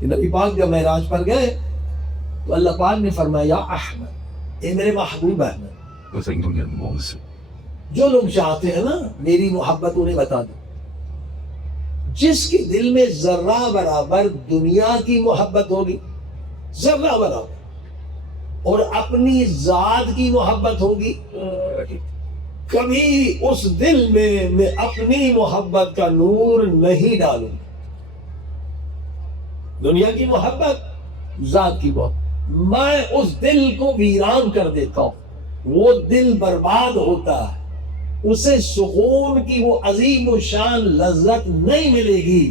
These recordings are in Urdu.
کہ نبی پاک جب معراج پر گئے تو اللہ پاک نے فرمایا یا احمد، اے میرے محبوب احمد، جو لوگ چاہتے ہیں نا میری محبت انہیں بتا دو، جس کے دل میں ذرہ برابر دنیا کی محبت ہوگی، ذرہ برابر، اور اپنی ذات کی محبت ہوگی، کبھی اس دل میں اپنی محبت کا نور نہیں ڈالوں گا۔ دنیا کی محبت، ذات کی محبت، میں اس دل کو ویران کر دیتا ہوں، وہ دل برباد ہوتا ہے، اسے سکون کی وہ عظیم و شان لذت نہیں ملے گی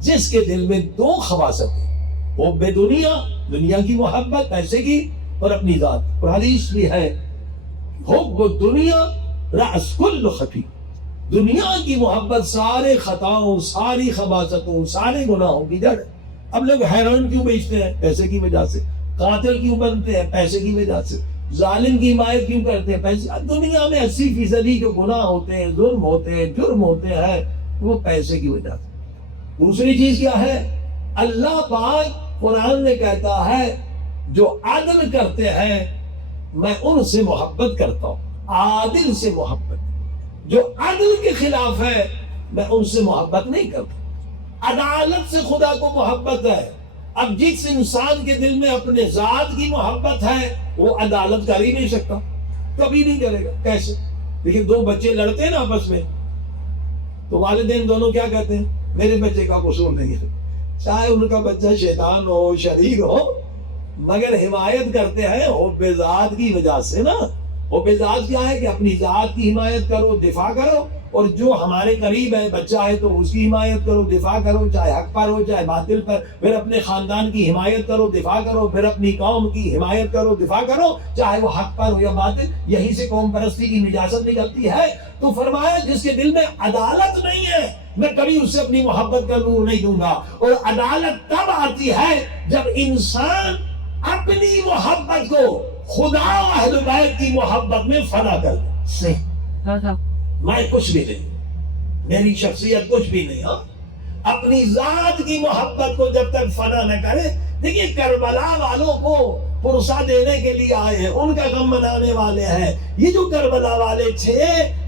جس کے دل میں دو خواصت ہیں، وہ بے دنیا کی محبت، پیسے کی اور اپنی ذات۔ اور حدیث بھی ہے حب دنیا رأس کل خطی، دنیا کی محبت سارے خطاؤں، ساری خباثتوں، سارے گناہوں کی جڑ۔ اب لوگ حیران کیوں بیچتے ہیں؟ پیسے کی وجہ سے۔ قاتل کیوں بنتے ہیں؟ پیسے کی وجہ سے۔ ظالم کی حمایت کیوں کرتے ہیں؟ پیسے۔ دنیا میں 80% جو گناہ ہوتے ہیں، ظلم ہوتے ہیں، جرم ہوتے ہیں، وہ پیسے کی وجہ سے۔ دوسری چیز کیا ہے؟ اللہ پاک قرآن میں کہتا ہے جو عدل کرتے ہیں میں ان سے محبت کرتا ہوں، عادل سے محبت۔ جو عدل کے خلاف ہے میں ان سے محبت نہیں کرتا۔ عدالت سے خدا کو محبت ہے۔ اب جس انسان کے دل میں اپنے ذات کی محبت ہے وہ عدالت کر ہی نہیں سکتا، کبھی نہیں کرے گا۔ کیسے؟ لیکن دو بچے لڑتے ہیں نا آپس میں، تو والدین دونوں کیا کہتے ہیں؟ میرے بچے کا قصور نہیں ہے، چاہے ان کا بچہ شیطان ہو، شریر ہو، مگر حمایت کرتے ہیں حب ذات کی وجہ سے نا۔ حب ذات کیا ہے کہ اپنی ذات کی حمایت کرو، دفاع کرو، اور جو ہمارے قریب ہے، بچہ ہے تو اس کی حمایت کرو، دفاع کرو، چاہے حق پر ہو چاہے باطل پر۔ پھر اپنے خاندان کی حمایت کرو، دفاع کرو، پھر اپنی قوم کی حمایت کرو، دفاع کرو، چاہے وہ حق پر ہو یا باطل۔ یہیں سے قوم پرستی کی نجاست نکلتی ہے۔ تو فرمایا جس کے دل میں عدالت نہیں ہے میں کبھی اس سے اپنی محبت کا نور نہیں دوں گا۔ اور عدالت تب آتی ہے جب انسان اپنی محبت کو خدا و اہل بیت کی محبت میں فنا کر دے۔ میں کچھ بھی نہیں، میری شخصیت کچھ بھی نہیں، ہاں اپنی ذات کی محبت کو جب تک فنا نہ کرے۔ دیکھیے کربلا والوں کو پرسہ دینے کے لیے آئے ہیں، ان کا غم منانے والے ہیں۔ یہ جو کربلا والے تھے،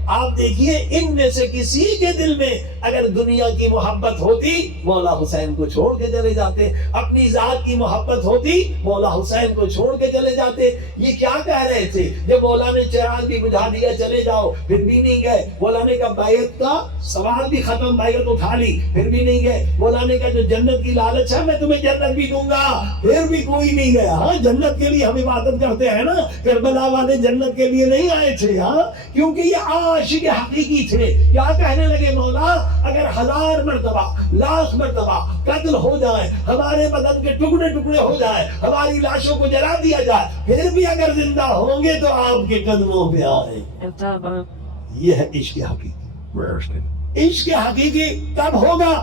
آپ دیکھیے ان میں سے کسی کے دل میں اگر دنیا کی محبت ہوتی مولا حسین کو چھوڑ کے چلے جاتے، اپنی ذات کی محبت ہوتی مولا حسین کو چھوڑ کے چلے جاتے۔ یہ کیا کہہ رہے تھے جب مولا نے چراغ بھی بجھا دیا چلے جاؤ، پھر بھی نہیں گئے؟ مولا نے کہا بیعت کا سوال بھی ختم، بیعت اٹھا لی، پھر بھی نہیں گئے۔ مولا نے کہا جو جنت کی لالچ ہے میں تمہیں جنت بھی دوں گا، پھر بھی کوئی نہیں گیا۔ ہاں جنت کے لیے ہم عبادت کرتے ہیں نا، کربلا والے جنت کے لیے نہیں آئے تھے، ہاں کیونکہ یہ عاشق حقیقی تھے۔ کیا کہنے لگے؟ مولا اگر 1000 مرتبہ، لاکھ مرتبہ قتل ہو جائے، ہمارے بدن کے ٹکڑے ٹکڑے ہو جائے، ہماری لاشوں کو جلا دیا جائے، پھر بھی اگر زندہ ہوں گے تو آپ کے قدموں پہ آئیں۔ یہ ہے عشق حقیقی۔ عشق حقیقی تب ہوگا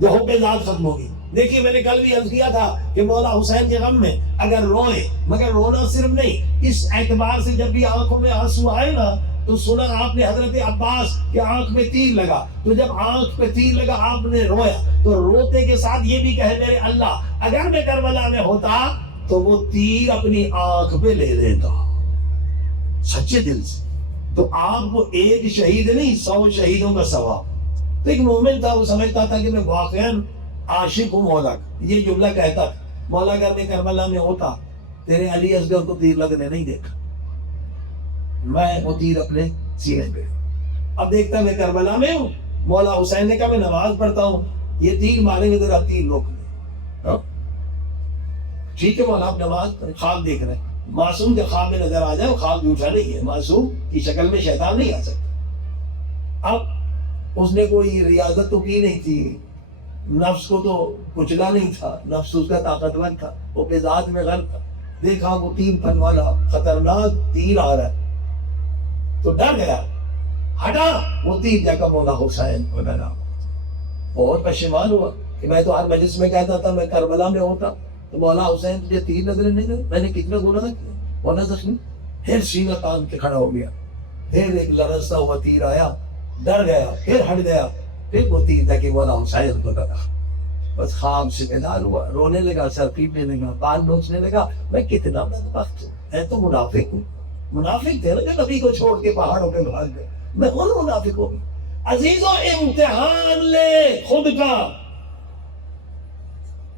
جو حب ذات ختم ہوگی۔ دیکھیے میں نے کل بھی عرض کیا تھا کہ مولا حسین کے غم میں اگر روئیں، مگر رونا صرف نہیں، اس اعتبار سے جب بھی آنکھوں میں آنسو آئے نا تو سنا آپ نے حضرت عباس کے آنکھ میں تیر لگا، تو جب آنکھ پہ تیر لگا آپ نے رویا، تو روتے کے ساتھ یہ بھی کہے میرے اللہ اگر میں کربلا میں ہوتا تو وہ تیر اپنی آنکھ پہ لے لیتا، سچے دل سے۔ تو آپ کو ایک شہید نہیں 100 شہیدوں کا ثواب۔ تو ایک مومن تھا، وہ سمجھتا تھا کہ میں واقعاً عاشق ہوں مولا کا، یہ جملہ کہتا تھا مولا اگر میں کربلا میں ہوتا تیرے علی اصغر کو تیر لگنے نہیں دیکھا، میں وہ تیر اپنے سینے پہ۔ اب دیکھتا میں کربلا میں ہوں، مولا حسین نے کہا میں نماز پڑھتا ہوں، یہ تیر ماریں گے ذرا تیر روک لیں۔ ٹھیک ہے مولا آپ نماز پڑھیں، خواب دیکھ رہے ہیں۔ معصوم جب خواب میں نظر آ جائے وہ خواب جھوٹا نہیں ہے، معصوم کی شکل میں شیطان نہیں آ سکتا۔ اب اس نے کوئی ریاضت تو کی نہیں تھی، نفس کو تو کچلا نہیں تھا، نفس اس کا طاقتور تھا، وہ بے ذات میں غرق تھا۔ دیکھا وہ 3 پن والا خطرناک تیر آ رہا ہے تو ڈر گیا، ہٹا، وہ تیر جا کر مولا حسین کو لگا۔ بہت پشیمان ہوا کہ میں تو ہر مجلس میں کہتا تھا میں کربلا میں ہوتا تو مولا حسین تجھے تیر نظر نہیں گئے، میں نے کتنا گناہ کیا، مولا زخمی۔ پھر سینہ تان کے کھڑا ہو گیا، پھر ایک لرزتا ہوا تیر آیا، ڈر گیا، پھر ہٹ گیا، پھر وہ تیر جا کے مولا حسین کو لگا۔ بس خواب سے بیدار ہوا، رونے لگا، سر پیٹنے لگا، بال نوچنے لگا، میں کتنا بدبخت ہوں، میں تو منافق ہوں۔ منافق تھے نا جو نبی کو چھوڑ کے پہاڑوں پہ بھاگ گئے، میں ان منافقوں میں۔ عزیزوں امتحان لے خود کا،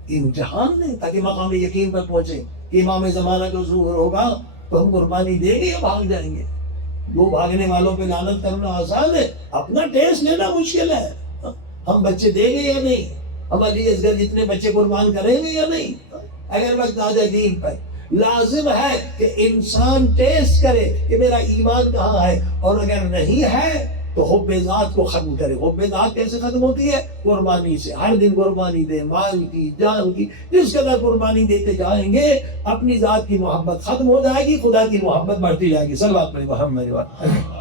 امتحان لیں تاکہ مقام یقین پر پہنچے کہ امام زمانہ جو ظہور ہوگا تو ہم قربانی دیں گے یا بھاگ جائیں گے۔ وہ بھاگنے والوں پہ لعنت کرنا آسان ہے، اپنا ٹیسٹ لینا مشکل ہے۔ ہم بچے دیں گے یا نہیں، ہم علی اصغر جتنے بچے قربان کریں گے یا نہیں۔ اگر وقت آ جائے دین پر، لازم ہے کہ انسان ٹیسٹ کرے کہ میرا ایمان کہاں ہے، اور اگر نہیں ہے تو حب ذات کو ختم کرے۔ حب ذات کیسے ختم ہوتی ہے؟ قربانی سے۔ ہر دن قربانی دے، مال کی، جان کی، جس قدر قربانی دیتے جائیں گے اپنی ذات کی محبت ختم ہو جائے گی، خدا کی محبت بڑھتی جائے گی۔ صلوات پڑھیں محمد۔